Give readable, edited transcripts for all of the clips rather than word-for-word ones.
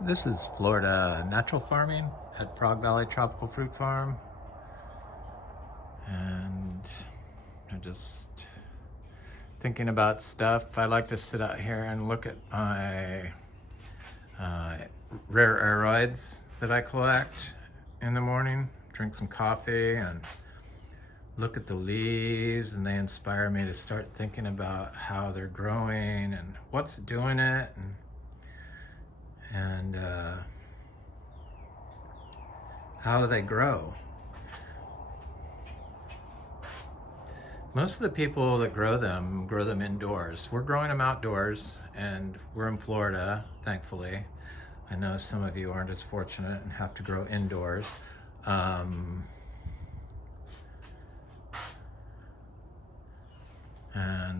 This is Florida natural farming at Frog Valley Tropical Fruit Farm, and I'm just thinking about stuff. I like to sit out here and look at my rare aeroids that I collect in the morning, drink some coffee and look at the leaves, and they inspire me to start thinking about how they're growing and what's doing it, and how they grow. Most of the people that grow them indoors. We're growing them outdoors, and we're in Florida, thankfully. I know some of you aren't as fortunate and have to grow indoors. And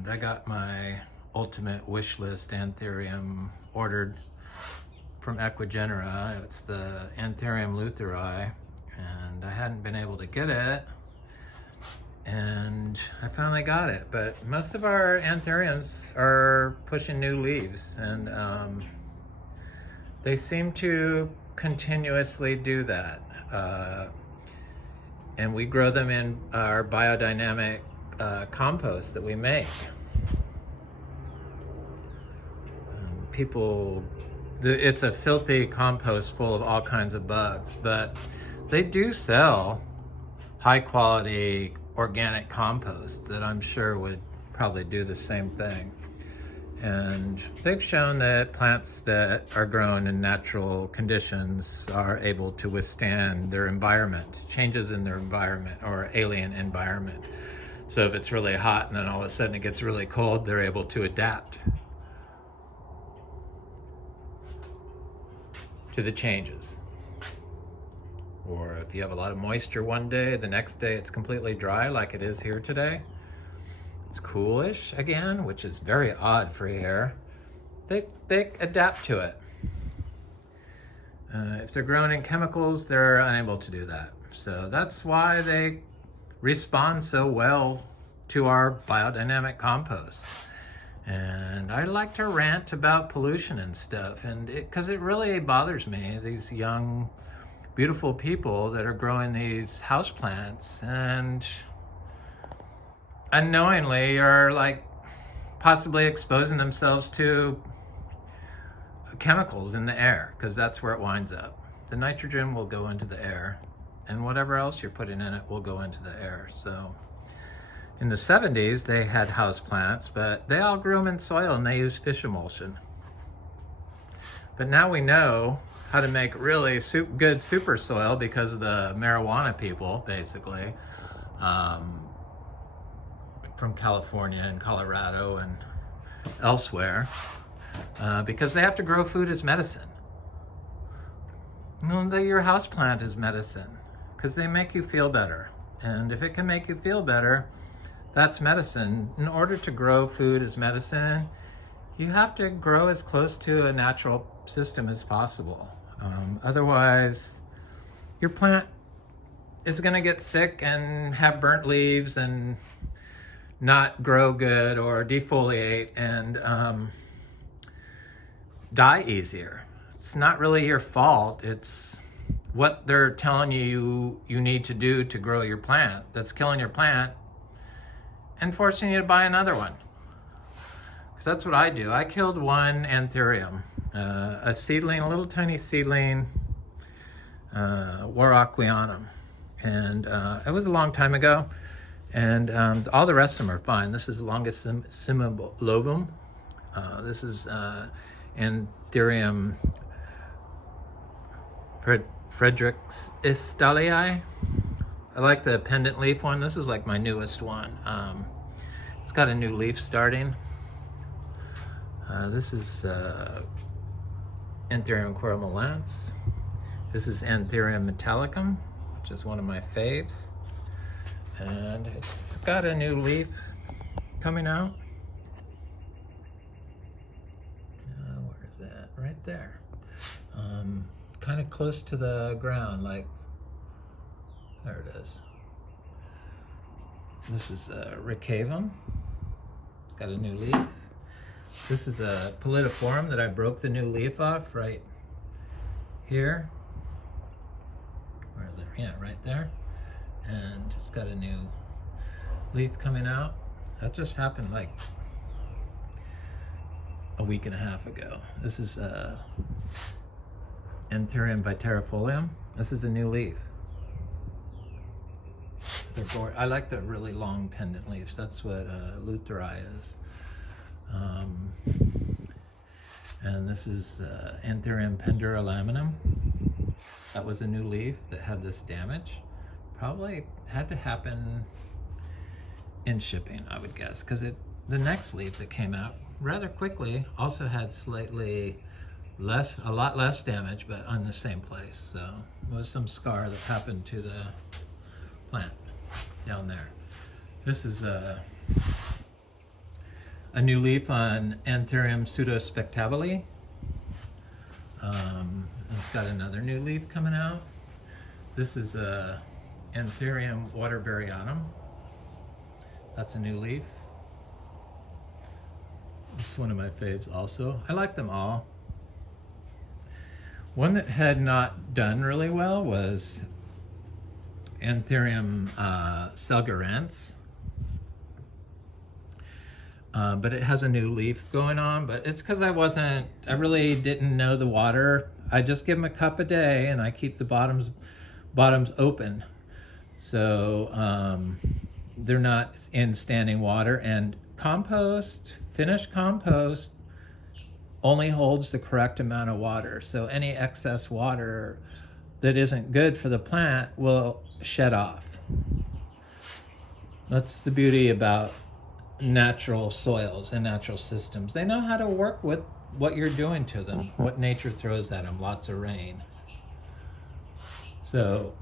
I got my ultimate wish list Anthurium ordered from Equigenera. It's the Antherium lutheri, and I hadn't been able to get it, and I finally got it. But most of our Anthuriums are pushing new leaves, and they seem to continuously do that. And we grow them in our biodynamic compost that we make. It's a filthy compost full of all kinds of bugs, but they do sell high quality organic compost that I'm sure would probably do the same thing. And they've shown that plants that are grown in natural conditions are able to withstand their environment, changes in their environment or alien environment. So if it's really hot and then all of a sudden it gets really cold, they're able to adapt to the changes. Or if you have a lot of moisture one day, the next day it's completely dry like it is here today. It's coolish again, which is very odd for here. They adapt to it. If they're grown in chemicals, they're unable to do that. So that's why they respond so well to our biodynamic compost. And I like to rant about pollution and stuff, and because it really bothers me, these young, beautiful people that are growing these houseplants and unknowingly are like possibly exposing themselves to chemicals in the air, because that's where it winds up. The nitrogen will go into the air, and whatever else you're putting in it will go into the air. So in the 70s, they had houseplants, but they all grew them in soil and they used fish emulsion. But now we know how to make really good super soil because of the marijuana people, basically, from California and Colorado and elsewhere, because they have to grow food as medicine. Your houseplant is medicine because they make you feel better. And if it can make you feel better, that's medicine. In order to grow food as medicine, you have to grow as close to a natural system as possible. Otherwise, your plant is going to get sick and have burnt leaves and not grow good or defoliate and die easier. It's not really your fault. It's what they're telling you need to do to grow your plant that's killing your plant and forcing you to buy another one. Because that's what I do. I killed one Anthurium, a seedling, a little tiny seedling, Warocquianum. And it was a long time ago. And all the rest of them are fine. This is Longus lobum. This is Antherium Fredericksdalii. I like the pendant leaf one. This is like my newest one. It's got a new leaf starting. This is Antherium coromolans. This is Antherium Metallicum, which is one of my faves. And it's got a new leaf coming out. Where is that? Right there. Kind of close to the ground, like, there it is. This is Ricavum. It's got a new leaf. This is a Pallidiflorum that I broke the new leaf off right here. Where is it? Yeah, right there. And it's got a new leaf coming out. That just happened like a week and a half ago. This is Anthurium Metallicum. This is a new leaf. I like the really long pendant leaves. That's what Lutheri is. And this is Antherium pendulaminum. That was a new leaf that had this damage. Probably had to happen in shipping, I would guess, because the next leaf that came out rather quickly also had a lot less damage, but on the same place. So it was some scar that happened to the plant down there. This is a new leaf on Anthurium pseudospectabile. It's got another new leaf coming out. This is Antherium waterburyionum. That's a new leaf. This is one of my faves also. I like them all. One that had not done really well was Antherium selgarens. But it has a new leaf going on, but it's because I really didn't know the water. I just give them a cup a day and I keep the bottoms open. So they're not in standing water, and finished compost only holds the correct amount of water. So any excess water that isn't good for the plant will shed off. That's the beauty about natural soils and natural systems. They know how to work with what you're doing to them, what nature throws at them, lots of rain. So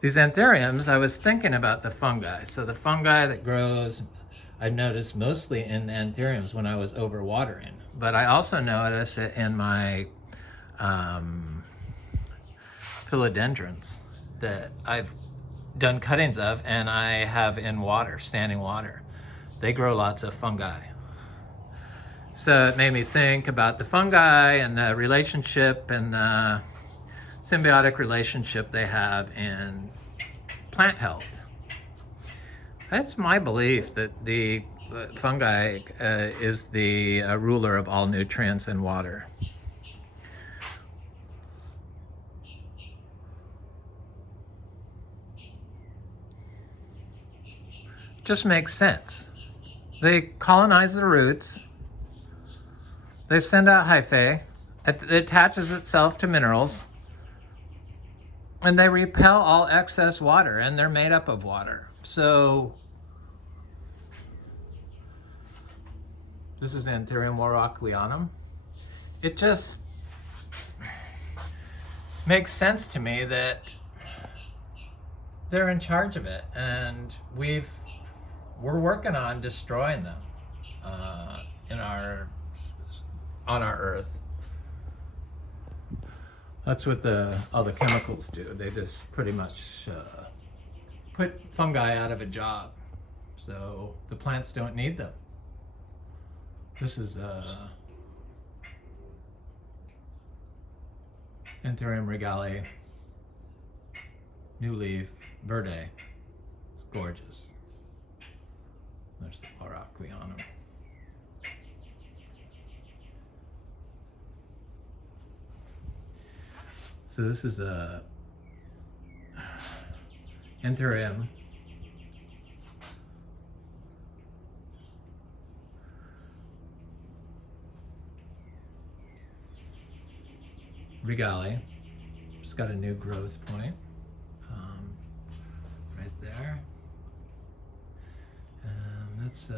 these anthuriums, I was thinking about the fungi. So the fungi that grows, I noticed mostly in the anthuriums when I was overwatering, but I also noticed it in my philodendrons that I've done cuttings of and I have in water, standing water. They grow lots of fungi. So it made me think about the fungi and the relationship and the symbiotic relationship they have in plant health. That's my belief that the fungi is the ruler of all nutrients and water. Just makes sense. They colonize the roots, they send out hyphae, it attaches itself to minerals, and they repel all excess water, and they're made up of water. So this is Anthurium warocquianum. It just makes sense to me that they're in charge of it, and we're working on destroying them on our Earth. That's what all the chemicals do. They just pretty much put fungi out of a job, so the plants don't need them. This is Anthurium regale, new leaf, verde. It's gorgeous. There's the warocquianum. So this is a Anthurium regale. It's got a new growth point right there. And that's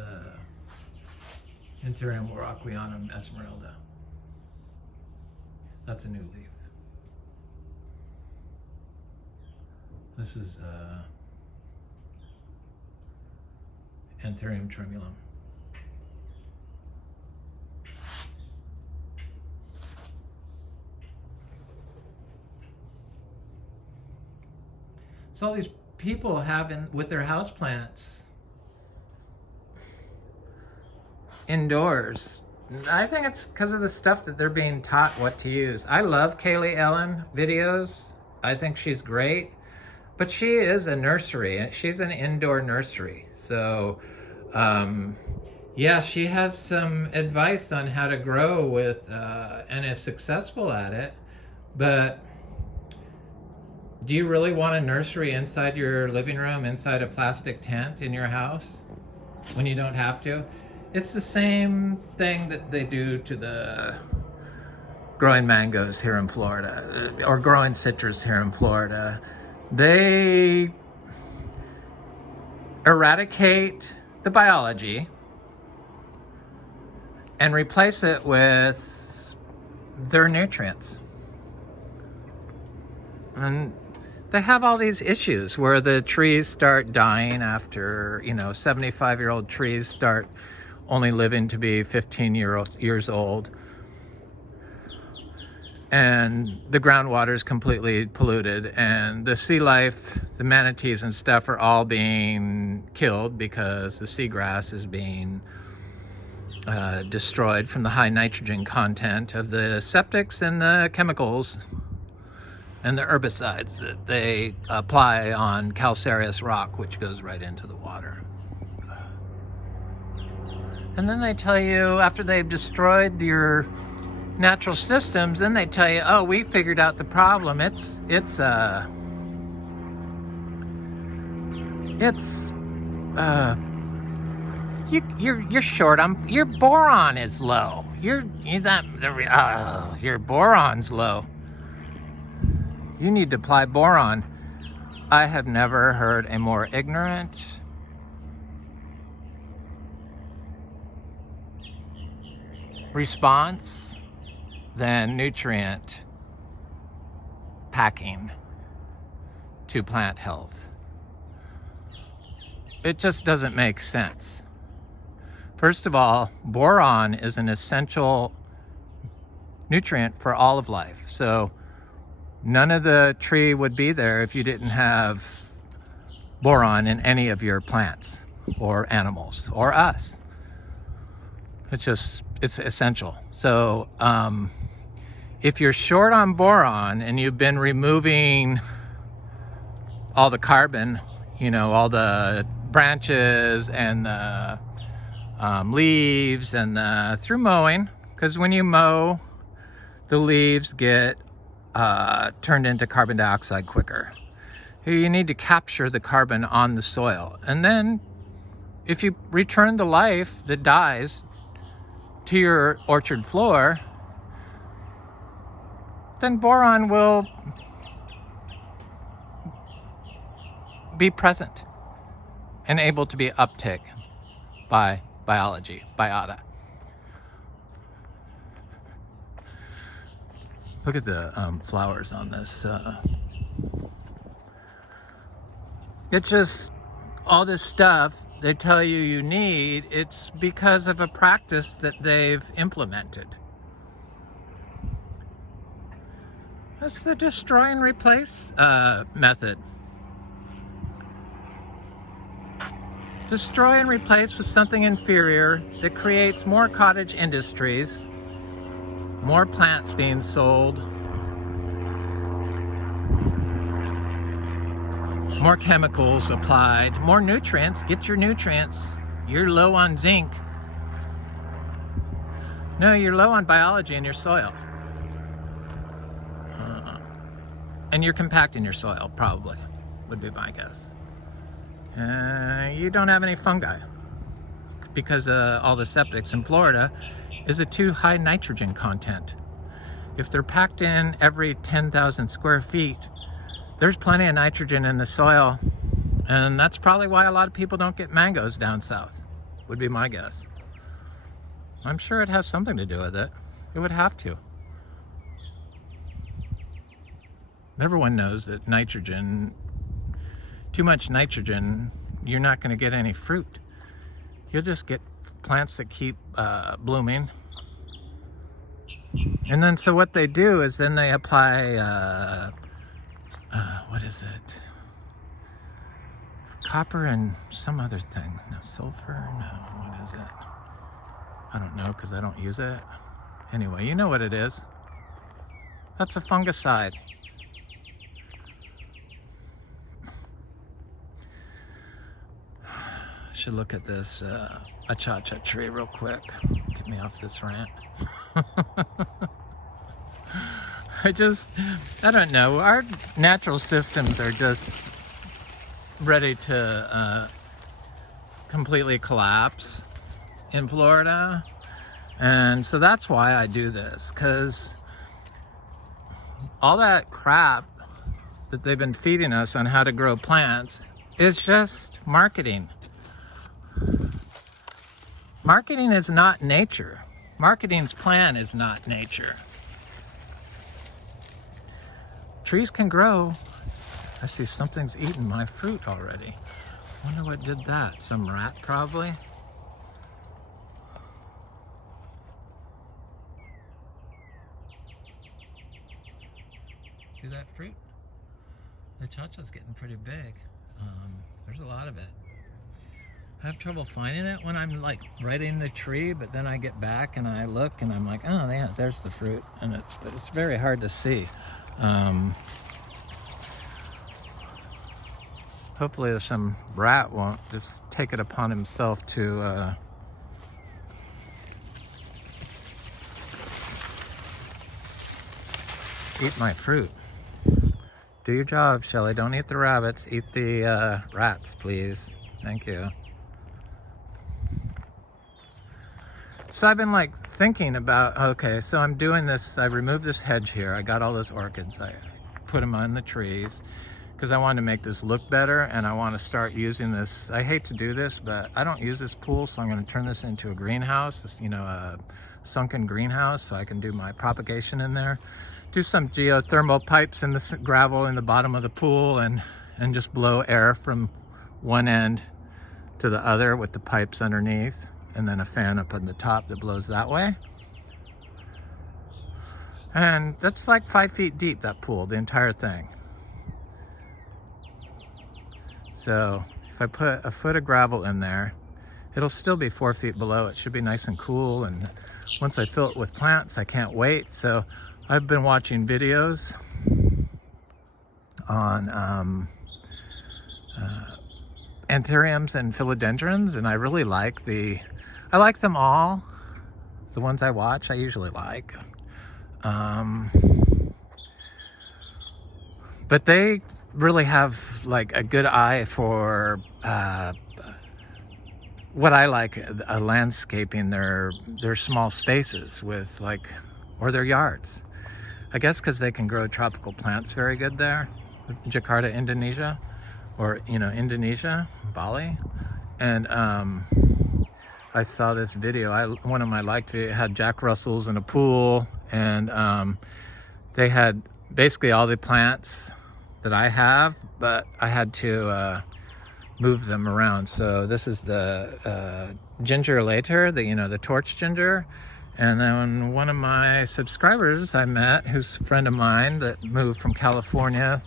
Anthurium warocquianum esmeralda. That's a new leaf. This is Antherium tremulum. So all these people have with their houseplants indoors, I think it's because of the stuff that they're being taught what to use. I love Kaylee Ellen videos. I think she's great. But she is a nursery. She's an indoor nursery. So, yeah, she has some advice on how to grow with, and is successful at it. But do you really want a nursery inside your living room, inside a plastic tent in your house when you don't have to? It's the same thing that they do to the growing mangoes here in Florida, or growing citrus here in Florida. They eradicate the biology and replace it with their nutrients. And they have all these issues where the trees start dying after, 75-year-old trees start only living to be 15 years old. And the groundwater is completely polluted, and the sea life, the manatees and stuff are all being killed because the seagrass is being destroyed from the high nitrogen content of the septics and the chemicals and the herbicides that they apply on calcareous rock, which goes right into the water. And then they tell you, after they've destroyed your natural systems, then they tell you, oh, we figured out the problem. You're short on your boron is low. Your boron's low. You need to apply boron. I have never heard a more ignorant, response than nutrient packing to plant health. It just doesn't make sense. First of all, boron is an essential nutrient for all of life. So none of the tree would be there if you didn't have boron in any of your plants or animals or us. It's essential. So if you're short on boron and you've been removing all the carbon, all the branches and the leaves and through mowing, because when you mow, the leaves get turned into carbon dioxide quicker. You need to capture the carbon on the soil. And then if you return the life that dies to your orchard floor, then boron will be present and able to be uptake by biology, biota. Look at the flowers on this. It's just all this stuff they tell you need. It's because of a practice that they've implemented. That's the destroy and replace method. Destroy and replace with something inferior that creates more cottage industries, more plants being sold, more chemicals applied, more nutrients. Get your nutrients. You're low on zinc. No, you're low on biology in your soil. And you're compacting your soil, probably, would be my guess. You don't have any fungi because all the septics in Florida is a too high nitrogen content. If they're packed in every 10,000 square feet, there's plenty of nitrogen in the soil, and that's probably why a lot of people don't get mangoes down south, would be my guess. I'm sure it has something to do with it. It would have to. Everyone knows that nitrogen, too much nitrogen, you're not going to get any fruit. You'll just get plants that keep blooming. And then so what they do is then they apply, what is it? Copper and some other thing. No, sulfur? No, what is it? I don't know because I don't use it. Anyway, you know what it is. That's a fungicide. Should look at this achacha tree real quick. Get me off this rant. I don't know. Our natural systems are just ready to completely collapse in Florida. And so that's why I do this, because all that crap that they've been feeding us on how to grow plants is just marketing. Marketing is not nature. Marketing's plan is not nature. Trees can grow. I see something's eaten my fruit already. Wonder what did that? Some rat probably. See that fruit? The chacha's getting pretty big. There's a lot of it. I have trouble finding it when I'm like right in the tree, but then I get back and I look and I'm like, oh yeah, there's the fruit, and it's very hard to see. Hopefully some rat won't just take it upon himself to eat my fruit. Do your job, Shelly. Don't eat the rabbits. Eat the rats, please. Thank you. So I've been like thinking about, okay, so I'm doing this. I removed this hedge here. I got all those orchids. I put them on the trees because I wanted to make this look better, and I want to start using this. I hate to do this, but I don't use this pool, so I'm going to turn this into a greenhouse, this, a sunken greenhouse, so I can do my propagation in there. Do some geothermal pipes in the gravel in the bottom of the pool, and just blow air from one end to the other with the pipes underneath, and then a fan up on the top that blows that way. And that's like 5 feet deep, that pool, the entire thing. So if I put a foot of gravel in there, it'll still be 4 feet below. It should be nice and cool. And once I fill it with plants, I can't wait. So I've been watching videos on Anthuriums and Philodendrons, and I really like I like them all. The ones I watch, I usually like. But they really have like a good eye for what I like, landscaping their small spaces with or their yards. I guess because they can grow tropical plants very good there. Jakarta, Indonesia, or Indonesia, Bali. And I saw this video. One of my liked it had Jack Russells in a pool, and they had basically all the plants that I have, but I had to move them around. So this is the ginger later, the torch ginger. And then one of my subscribers I met, who's a friend of mine that moved from California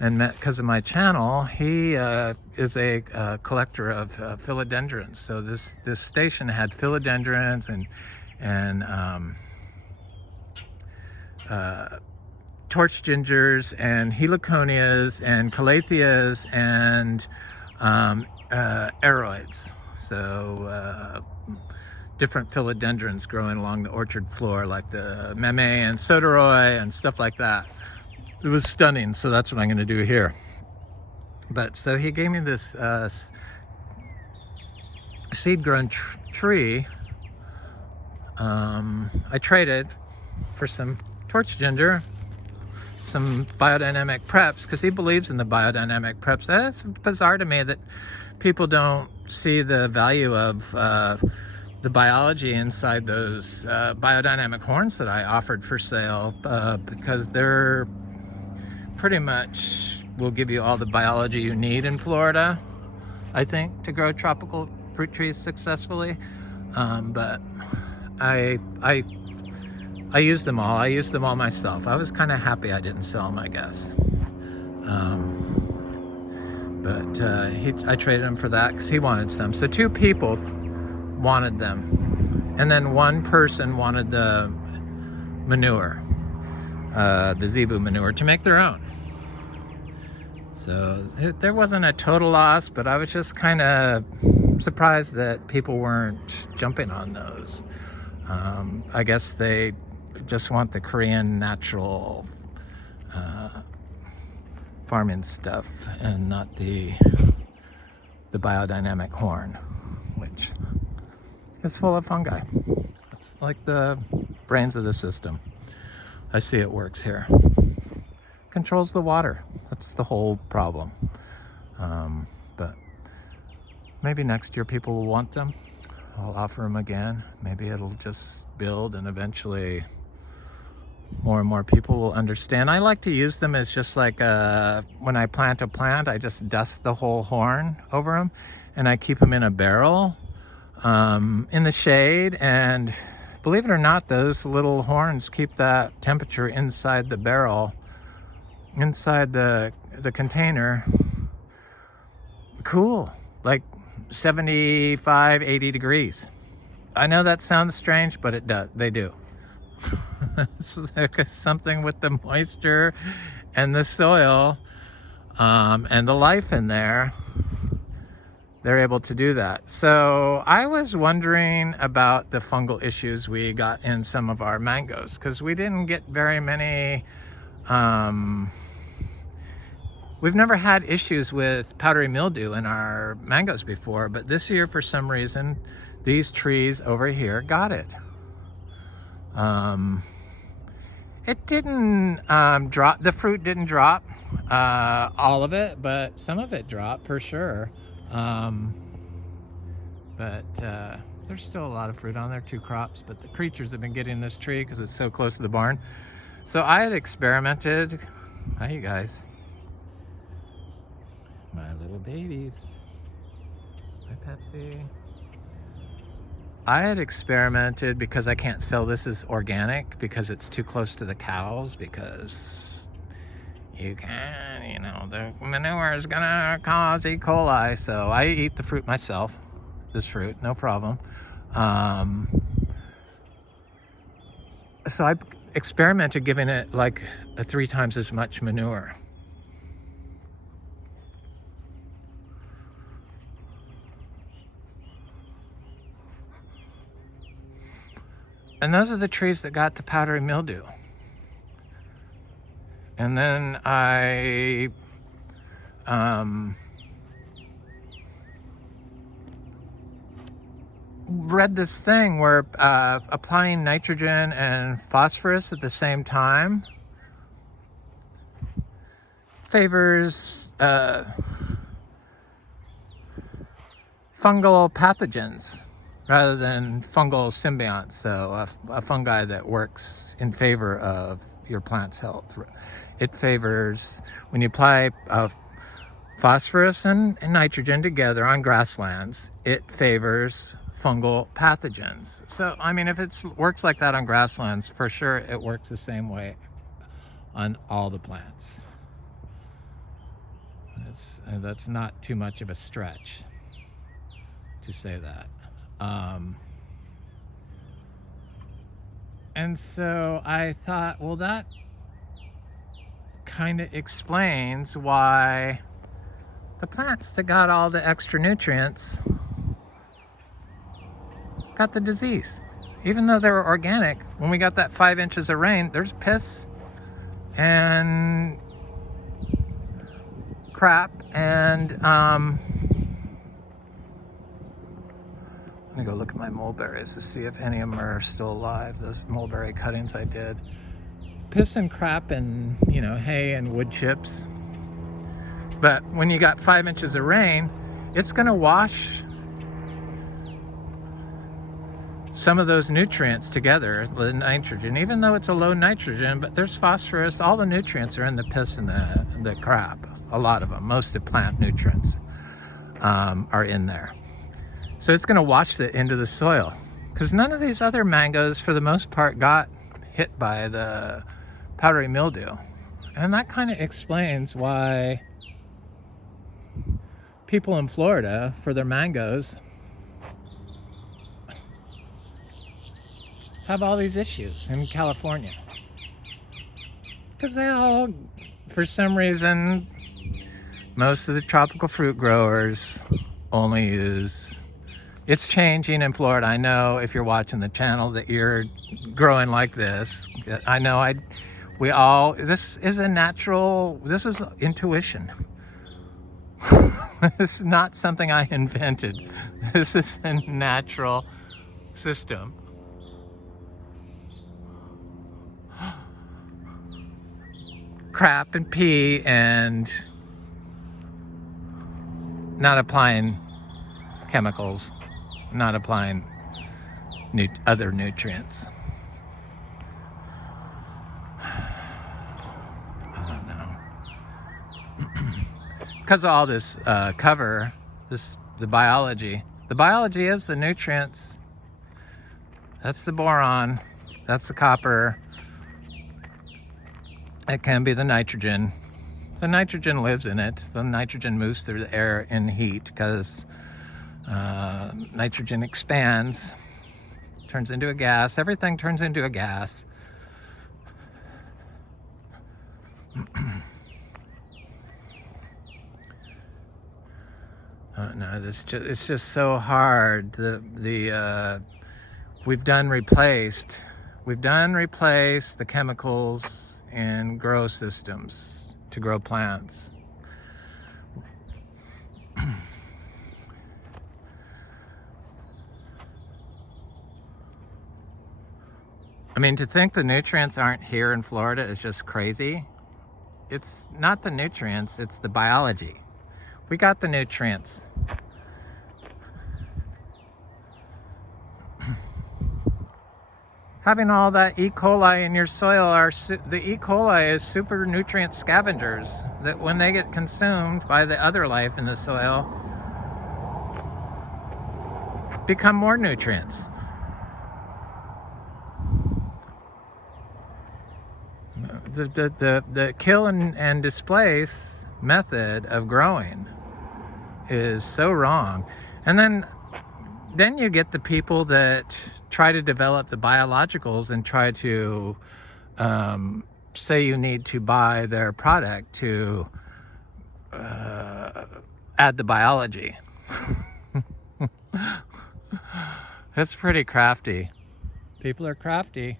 and met because of my channel, he is a collector of philodendrons. So this station had philodendrons and torch gingers and heliconias and calatheas and aeroids. So different philodendrons growing along the orchard floor, like the meme and soderoy and stuff like that. It was stunning, so that's what I'm going to do here. But so he gave me this seed-grown tree. I traded for some torch ginger, some biodynamic preps, because he believes in the biodynamic preps. That's bizarre to me that people don't see the value of the biology inside those biodynamic horns that I offered for sale, because they're pretty much will give you all the biology you need in Florida, I think, to grow tropical fruit trees successfully. But I used them all. I used them all myself. I was kind of happy I didn't sell them, I guess. But I traded him for that because he wanted some. So two people wanted them. And then one person wanted the manure, the zebu manure, to make their own. So there wasn't a total loss, but I was just kind of surprised that people weren't jumping on those. I guess they just want the Korean natural farming stuff and not the biodynamic horn, which is full of fungi. It's like the brains of the system. I see it works here. Controls the water. That's the whole problem. But maybe next year people will want them. I'll offer them again. Maybe it'll just build and eventually more and more people will understand. I like to use them as just like when I plant a plant, I just dust the whole horn over them and I keep them in a barrel in the shade. And believe it or not, those little horns keep that temperature inside the barrel, inside the container, cool, like 75, 80 degrees. I know that sounds strange, but it does. They do. Something with the moisture and the soil and the life in there, they're able to do that. So I was wondering about the fungal issues we got in some of our mangoes, because we didn't get very many. We've never had issues with powdery mildew in our mangoes before, but this year for some reason these trees over here got it. It didn't drop, the fruit didn't drop all of it, but some of it dropped for sure. But there's still a lot of fruit on there, 2 crops, but the creatures have been getting this tree because it's so close to the barn. So I had experimented. Hi, you guys. My little babies. Hi, Pepsi. I had experimented, because I can't sell this as organic because it's too close to the cows, because you can, you know, the manure is gonna cause E. coli. So I eat the fruit myself, this fruit, no problem. So I experimented giving it like 3 times as much manure. And those are the trees that got the powdery mildew. And then I read this thing where applying nitrogen and phosphorus at the same time favors fungal pathogens rather than fungal symbionts. So a fungi that works in favor of your plant's health. It favors, when you apply phosphorus and nitrogen together on grasslands, it favors fungal pathogens. So, I mean, if it works like that on grasslands, for sure it works the same way on all the plants. That's not too much of a stretch to say that. And so I thought, well, that kind of explains why the plants that got all the extra nutrients got the disease. Even though they were organic, when we got that 5 inches of rain, there's piss and crap and I'm gonna go look at my mulberries to see if any of them are still alive. Those mulberry cuttings I did. Piss and crap and, you know, hay and wood chips. But when you got 5 inches of rain, it's gonna wash some of those nutrients together, the nitrogen, even though it's a low nitrogen, but there's phosphorus. All the nutrients are in the piss and the crap. A lot of them, most of plant nutrients are in there. So it's gonna wash it into the soil, because none of these other mangoes, for the most part, got hit by the powdery mildew. And that kind of explains why people in Florida, for their mangoes, have all these issues in California. Because they all, for some reason, most of the tropical fruit growers only use, it's changing in Florida. I know if you're watching the channel that you're growing like this. I know this is a natural, this is intuition. This is not something I invented. This is a natural system. Crap and pee and not applying chemicals, not applying other nutrients. I don't know. Because of all this cover, the biology. The biology is the nutrients. That's the boron. That's the copper. It can be the nitrogen. The nitrogen lives in it. The nitrogen moves through the air in heat because nitrogen expands, turns into a gas. Everything turns into a gas. No, it's just so hard. We've done replaced the chemicals in grow systems to grow plants. I mean, to think the nutrients aren't here in Florida is just crazy. It's not the nutrients, it's the biology. We got the nutrients. Having all that E. coli in your soil, the E. coli is super nutrient scavengers that when they get consumed by the other life in the soil, become more nutrients. The kill and displace method of growing is so wrong. And then you get the people that try to develop the biologicals and try to say you need to buy their product to add the biology. That's pretty crafty. People are crafty.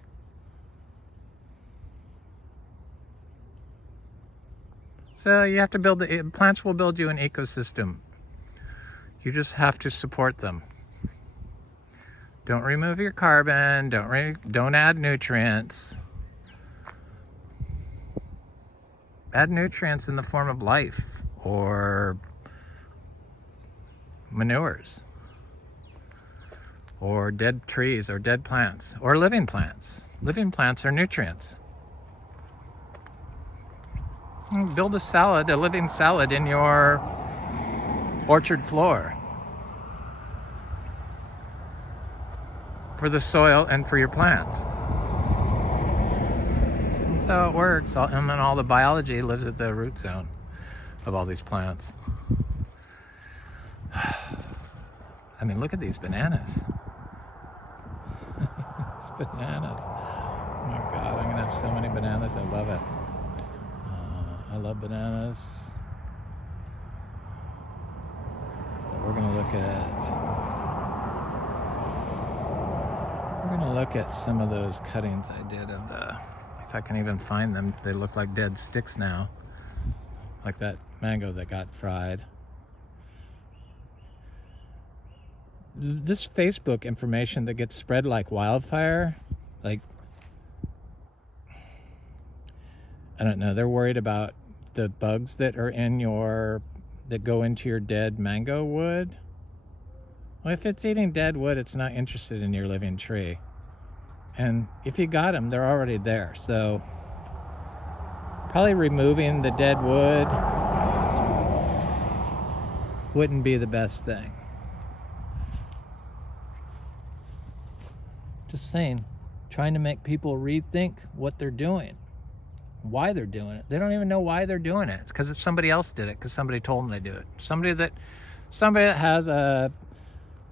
So you have to plants will build you an ecosystem. You just have to support them. Don't remove your carbon, don't add nutrients. Add nutrients in the form of life or manures or dead trees or dead plants or living plants. Living plants are nutrients. Build a living salad in your orchard floor for the soil and for your plants. That's how it works. And then all the biology lives at the root zone of all these plants. I mean, look at these bananas. These bananas. Oh my God, I'm gonna have so many bananas. I love it. I love bananas. We're gonna look at some of those cuttings I did of if I can even find them. They look like dead sticks now, like that mango that got fried. This Facebook information that gets spread like wildfire, like, I don't know, they're worried about the bugs that are that go into your dead mango wood. Well, if it's eating dead wood, it's not interested in your living tree. And if you got them, they're already there. So probably removing the dead wood wouldn't be the best thing. Just saying, trying to make people rethink what they're doing, why they're doing it. They don't even know why they're doing it. It's because somebody else did it, because somebody told them they do it. Somebody that has a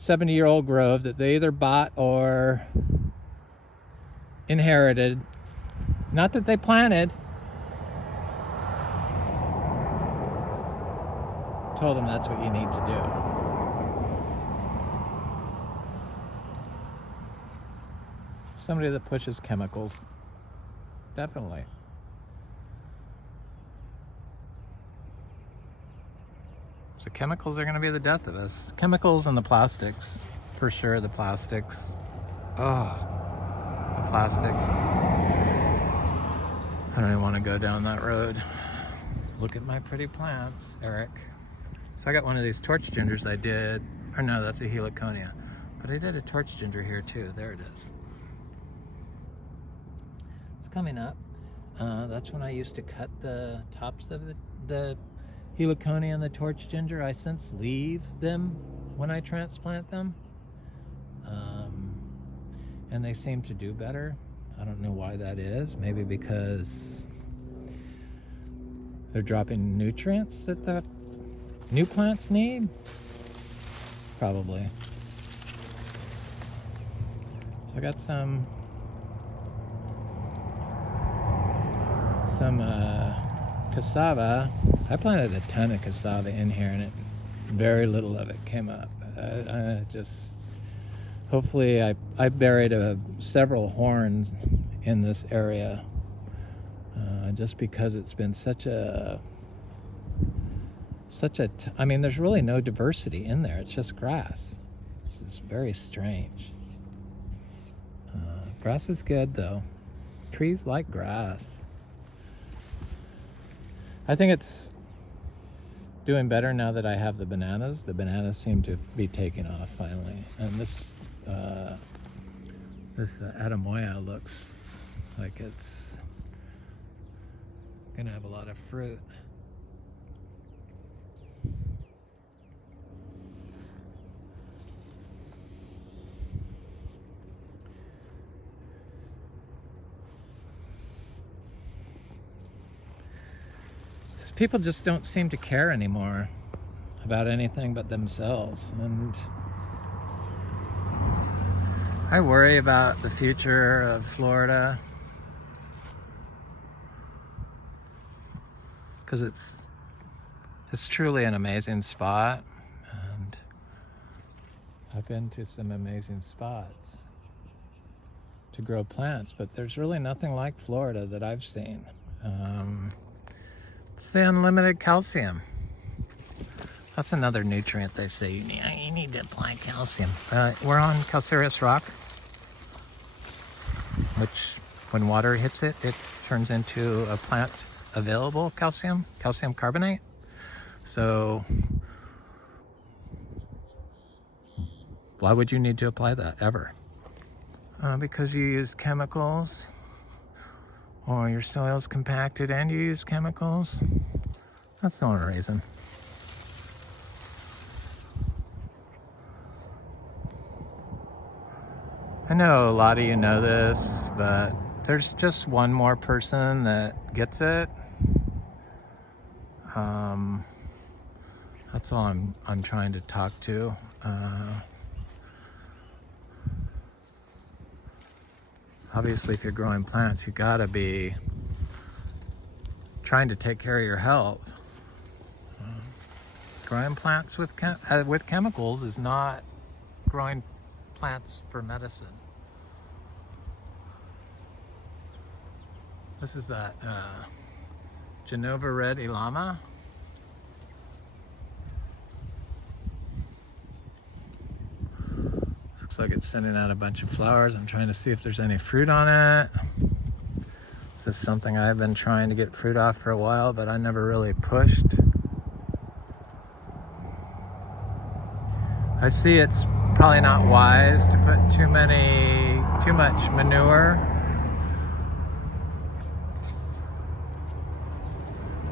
70-year-old grove that they either bought or inherited. Not that they planted. Told them that's what you need to do. Somebody that pushes chemicals. Definitely. So chemicals are going to be the death of us. Chemicals and the plastics. For sure, the plastics. Oh, the plastics. I don't even want to go down that road. Look at my pretty plants, Eric. So I got one of these torch gingers I did. Or no, that's a heliconia. But I did a torch ginger here too. There it is. It's coming up. That's when I used to cut the tops of the heliconia and the torch ginger. I since leave them when I transplant them. And they seem to do better. I don't know why that is. Maybe because they're dropping nutrients that the new plants need? Probably. So I got some cassava. I planted a ton of cassava in here and very little of it came up. Hopefully I buried several horns in this area just because it's been I mean, there's really no diversity in there. It's just grass. It's very strange. Grass is good though. Trees like grass. I think it's doing better now that I have the bananas. The bananas seem to be taking off finally. And this Atemoya looks like it's gonna have a lot of fruit. People just don't seem to care anymore about anything but themselves, and I worry about the future of Florida because it's truly an amazing spot, and I've been to some amazing spots to grow plants, but there's really nothing like Florida that I've seen. It's the unlimited calcium. That's another nutrient they say you need to apply calcium. We're on calcareous rock, which when water hits it, it turns into a plant available calcium carbonate. So why would you need to apply that ever? Because you use chemicals, or your soil's compacted and you use chemicals. That's the only reason. I know a lot of you know this, but there's just one more person that gets it. That's all I'm trying to talk to. Obviously, if you're growing plants, you gotta be trying to take care of your health. Growing plants with chemicals is not growing plants for medicine. This is that Genova red Ilama. Looks like it's sending out a bunch of flowers. I'm trying to see if there's any fruit on it. This is something I've been trying to get fruit off for a while, but I never really pushed. I see it's probably not wise to put too much manure.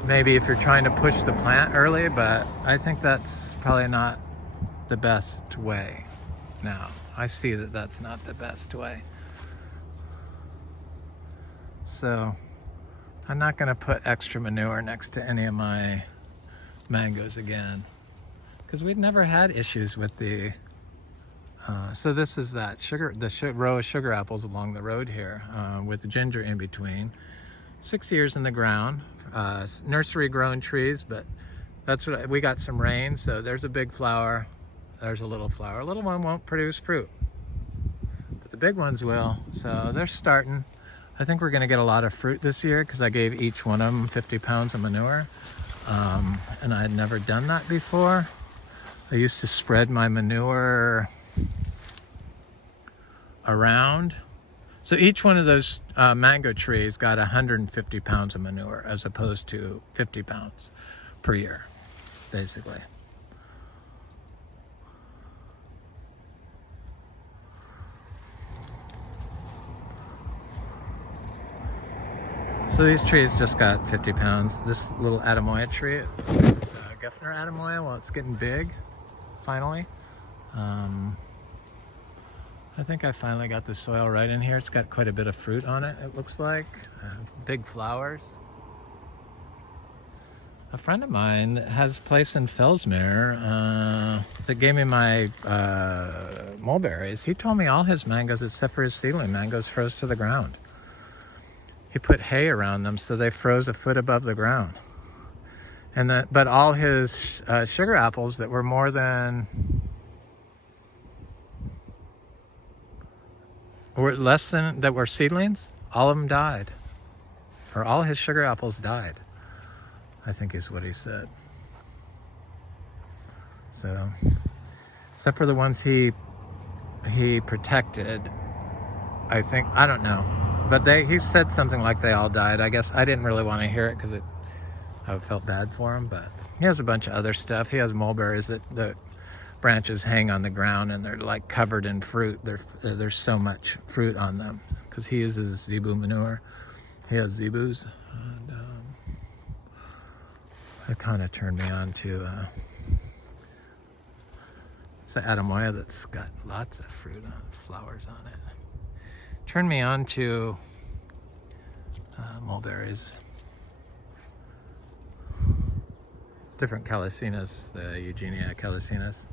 Maybe if you're trying to push the plant early, but I think that's probably not the best way now. I see that that's not the best way. So I'm not going to put extra manure next to any of my mangoes again, because we've never had issues with the So this is that row of sugar apples along the road here, with the ginger in between. 6 years in the ground, nursery grown trees, but that's what we got. Some rain, so there's a big flower, there's a little flower. A little one won't produce fruit, but the big ones will. So they're starting. I think we're gonna get a lot of fruit this year because I gave each one of them 50 pounds of manure, and I had never done that before. I used to spread my manure around. So each one of those mango trees got 150 pounds of manure as opposed to 50 pounds per year, basically. So these trees just got 50 pounds. This little Atemoya tree, it's Geffner Atemoya. Well, it's getting big, finally. I think I finally got the soil right in here. It's got quite a bit of fruit on it, it looks like. Big flowers. A friend of mine has a place in Fellsmere that gave me my mulberries. He told me all his mangoes, except for his seedling mangoes, froze to the ground. He put hay around them so they froze a foot above the ground. But all his sugar apples that were more than, that were seedlings, all of them died. Or all his sugar apples died, I think is what he said. So, except for the ones he protected, I think, I don't know. But he said something like they all died. I guess I didn't really want to hear it because I felt bad for him. But he has a bunch of other stuff. He has mulberries that the branches hang on the ground and they're like covered in fruit. There's so much fruit on them because he uses zebu manure. He has zebus. And, it kind of turned me on to it's an Atemoya that's got lots of fruit on it, flowers on it. Turned me on to mulberries. Different calicinas, the Eugenia calicinas.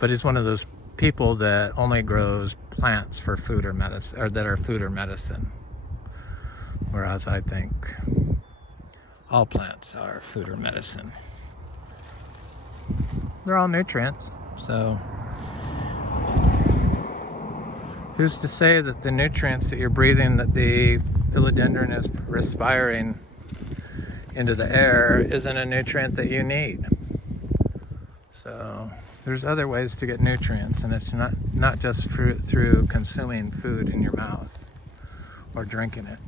But he's one of those people that only grows plants for food or medicine, or that are food or medicine. Whereas I think all plants are food or medicine. They're all nutrients, so who's to say that the nutrients that you're breathing, that the philodendron is respiring into the air, isn't a nutrient that you need? So there's other ways to get nutrients, and it's not just through consuming food in your mouth or drinking it.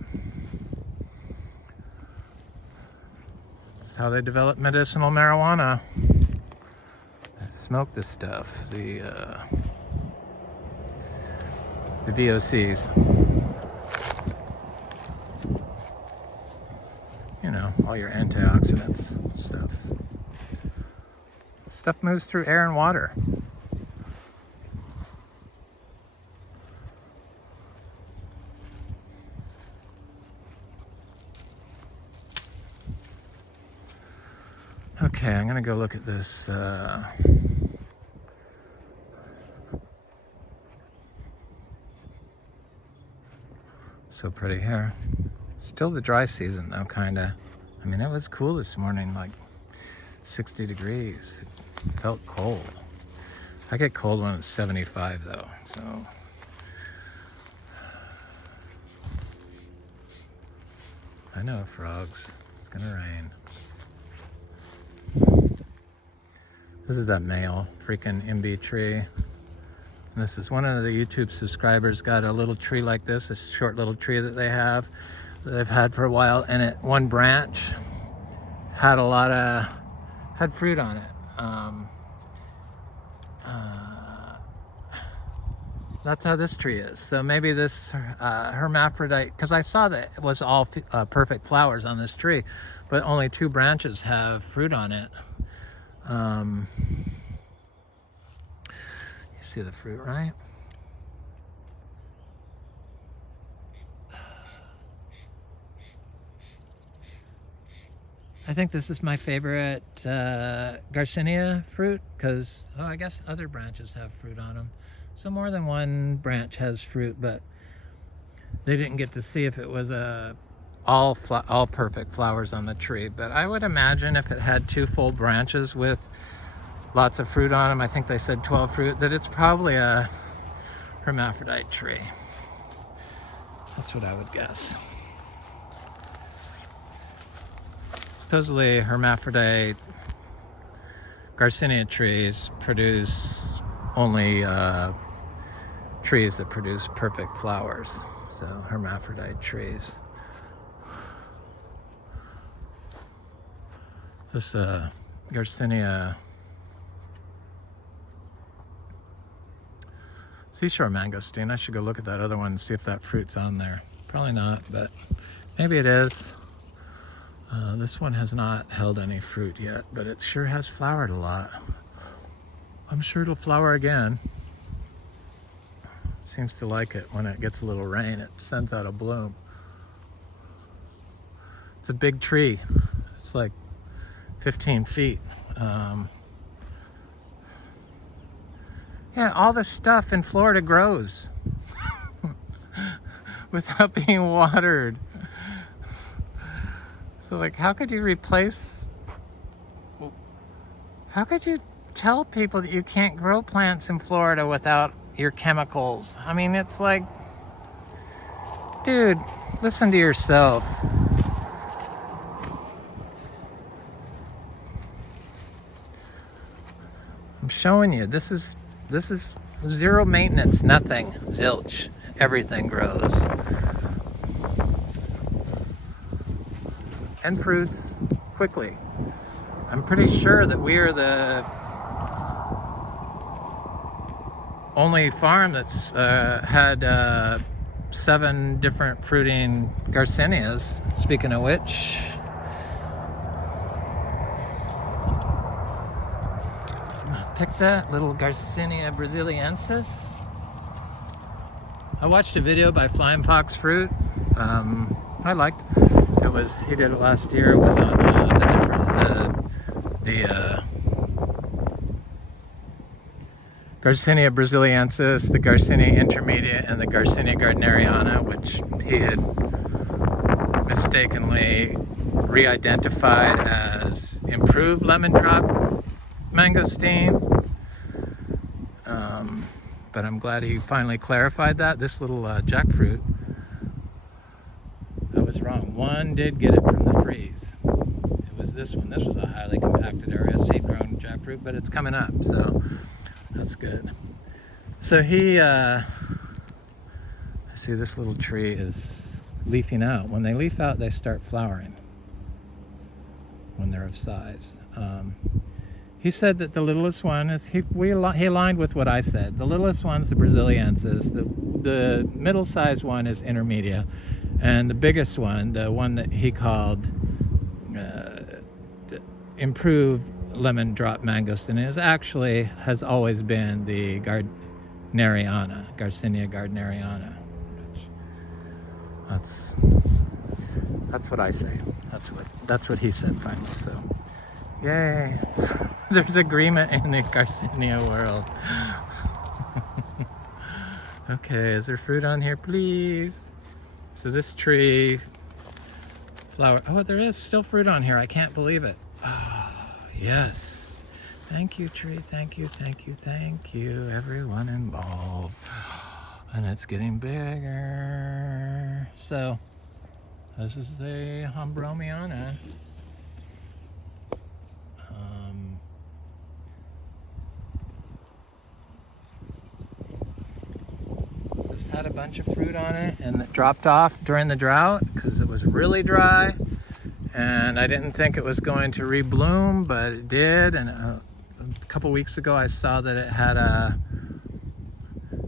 That's how they develop medicinal marijuana. They smoke this stuff, the VOCs. You know, all your antioxidants stuff. Stuff moves through air and water. Okay, I'm gonna go look at this so pretty here. Still the dry season though, kinda. I mean, it was cool this morning, like 60 degrees. It felt cold. I get cold when it's 75 though, so. I know, frogs. It's gonna rain. This is that male freaking MB tree. And this is one of the YouTube subscribers got a little tree like this short little tree that they have, that they've had for a while, and one branch had had fruit on it. That's how this tree is. So maybe this hermaphrodite, because I saw that it was all perfect flowers on this tree, but only 2 branches have fruit on it. You see the fruit, right? I think this is my favorite Garcinia fruit because, oh, I guess other branches have fruit on them. So more than one branch has fruit, but they didn't get to see if it was all perfect flowers on the tree. But I would imagine if it had 2 full branches with lots of fruit on them, I think they said 12 fruit, that it's probably a hermaphrodite tree. That's what I would guess. Supposedly hermaphrodite Garcinia trees produce only trees that produce perfect flowers. So hermaphrodite trees. This Garcinia seashore mangosteen. I should go look at that other one and see if that fruit's on there. Probably not, but maybe it is. This one has not held any fruit yet, but it sure has flowered a lot. I'm sure it'll flower again. Seems to like it when it gets a little rain. It sends out a bloom. It's a big tree. It's like 15 feet. Yeah, all this stuff in Florida grows without being watered. So like, how could you tell people that you can't grow plants in Florida without your chemicals? I mean, it's like, dude, listen to yourself. I'm showing you, this is zero maintenance, nothing, zilch, everything grows. And fruits quickly. I'm pretty sure that we are the only farm that's had 7 different fruiting Garcinias. Speaking of which, pick that little Garcinia brasiliensis. I watched a video by Flying Fox Fruit. I liked it. He did it last year. It was on the Garcinia brasiliensis, the Garcinia intermedia, and the Garcinia gardneriana, which he had mistakenly re-identified as improved lemon drop mangosteen. But I'm glad he finally clarified that. This little jackfruit, I was wrong. One did get it from the freeze. It was this one. This was a highly compacted area, seed-grown jackfruit, but it's coming up, so that's good. So I see this little tree is leafing out. When they leaf out, they start flowering when they're of size. He said that the littlest one is, he aligned with what I said. The littlest one's the brasiliensis, the middle-sized one is intermedia, and the biggest one, the one that he called improved lemon drop mangosteen, has always been the gardneriana, Garcinia gardneriana. That's what I say. That's what he said finally. So, yay! There's agreement in the Garcinia world. Okay, is there fruit on here, please? So this tree flower. Oh, there is still fruit on here. I can't believe it. Oh, yes. Thank you, tree. Thank you, thank you, thank you, everyone involved. And it's getting bigger. So this is the Humbromiana. This had a bunch of fruit on it, and it dropped off during the drought because it was really dry, and I didn't think it was going to rebloom, but it did. And a couple weeks ago I saw that it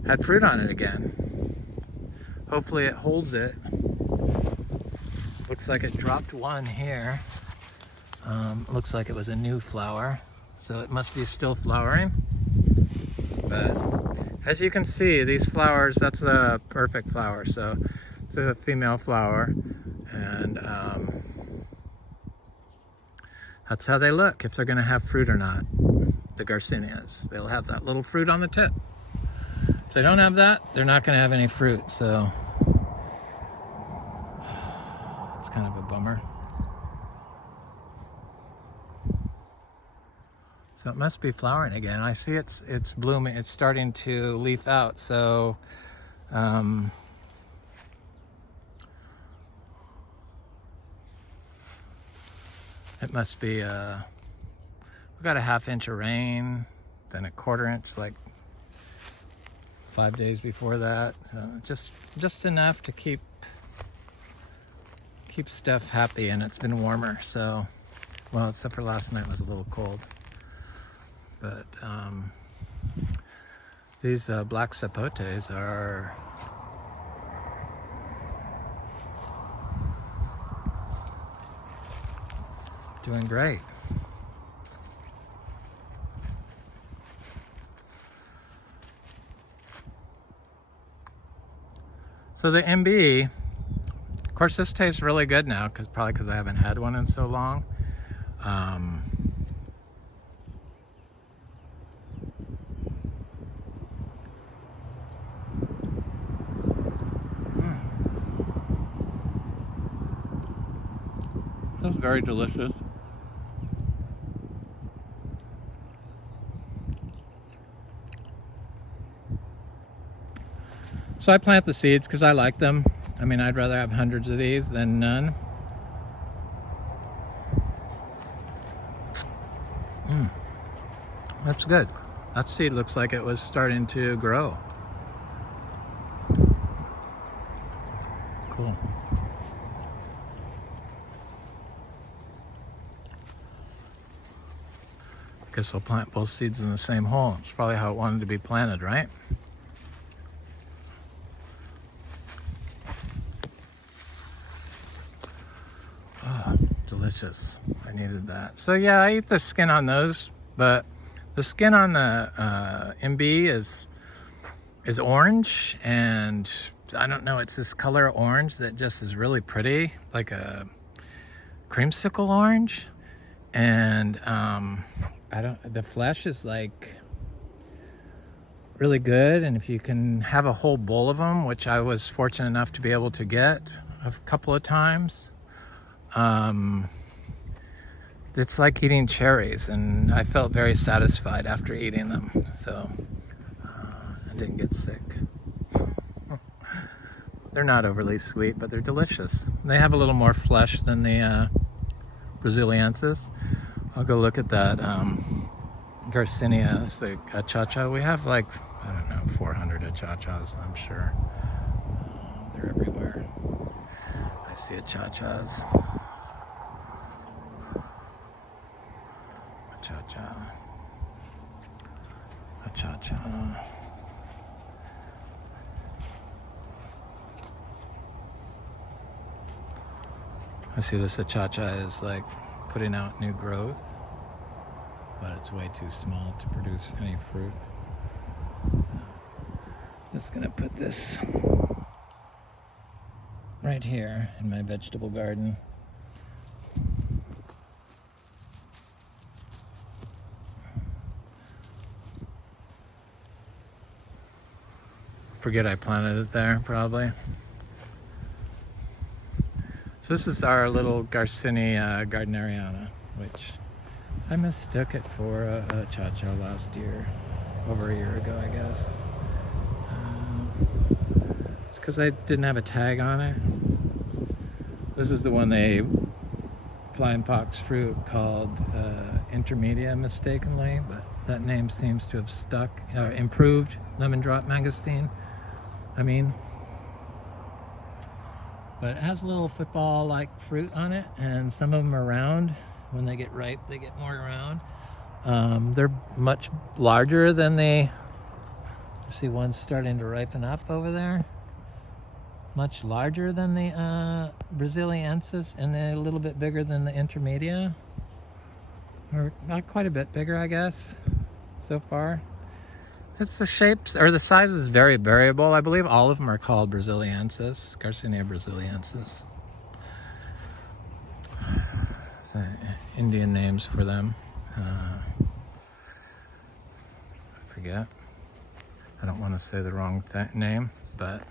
had fruit on it again. Hopefully it holds it. Looks like it dropped one here. Looks like it was a new flower, so it must be still flowering. But as you can see, these flowers, that's a perfect flower. So it's a female flower, and That's how they look, if they're gonna have fruit or not. The Garcinias, they'll have that little fruit on the tip. If they don't have that, they're not gonna have any fruit, so it's kind of a bummer. So it must be flowering again. I see it's blooming, it's starting to leaf out, so it must be, we got a ½ inch of rain, then a ¼ inch like 5 days before that. Just enough to keep stuff happy, and it's been warmer, so, well, except for last night was a little cold. But these black sapotes are doing great. So the MB, of course, this tastes really good now, probably because I haven't had one in so long. This is very delicious. So I plant the seeds because I like them. I mean, I'd rather have hundreds of these than none. That's good. That seed looks like it was starting to grow. Cool. Guess we'll plant both seeds in the same hole. It's probably how it wanted to be planted, right? Oh, delicious. I needed that. So yeah, I eat the skin on those, but the skin on the MB is orange, and I don't know, it's this color orange that just is really pretty, like a creamsicle orange. And the flesh is like really good, and if you can have a whole bowl of them, which I was fortunate enough to be able to get a couple of times, it's like eating cherries, and I felt very satisfied after eating them, so I didn't get sick. They're not overly sweet, but they're delicious. They have a little more flesh than the brasiliensis. I'll go look at that Garcinia, it's the achacha. We have like, I don't know, 400 achachas, I'm sure. They're everywhere. I see achachas. Achacha. Achacha. I see this achacha is like putting out new growth, but it's way too small to produce any fruit. So, just gonna put this right here in my vegetable garden. Forget I planted it there, probably. So this is our little Garcinia gardneriana, which I mistook it for a cha-cha last year, over a year ago, I guess. It's because I didn't have a tag on it. This is the one they flying fox fruit called intermedia mistakenly, but that name seems to have stuck. Improved lemon drop mangosteen, but it has a little football-like fruit on it, and some of them are round. When they get ripe, they get more round. They're much larger than the, see one's starting to ripen up over there. Much larger than the brasiliensis, and they're a little bit bigger than the intermedia. Or not quite a bit bigger, I guess, so far. It's the shapes, or the size is very variable. I believe all of them are called brasiliensis, Garcinia brasiliensis. the Indian names for them. I forget. I don't want to say the wrong name, but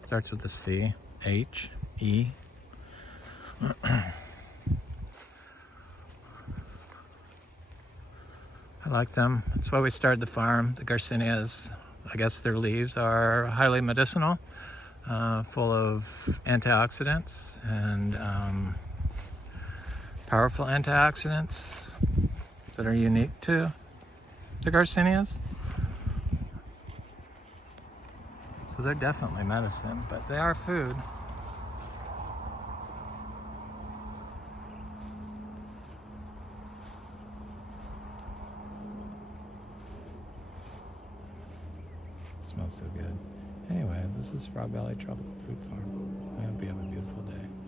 it starts with a C. H, E. I like them. That's why we started the farm. The Garcinias, I guess their leaves are highly medicinal, full of antioxidants and powerful antioxidants that are unique to the Garcinias. So they're definitely medicine, but they are food. Smells so good. Anyway, this is Frog Valley Tropical Fruit Farm. I hope you have a beautiful day.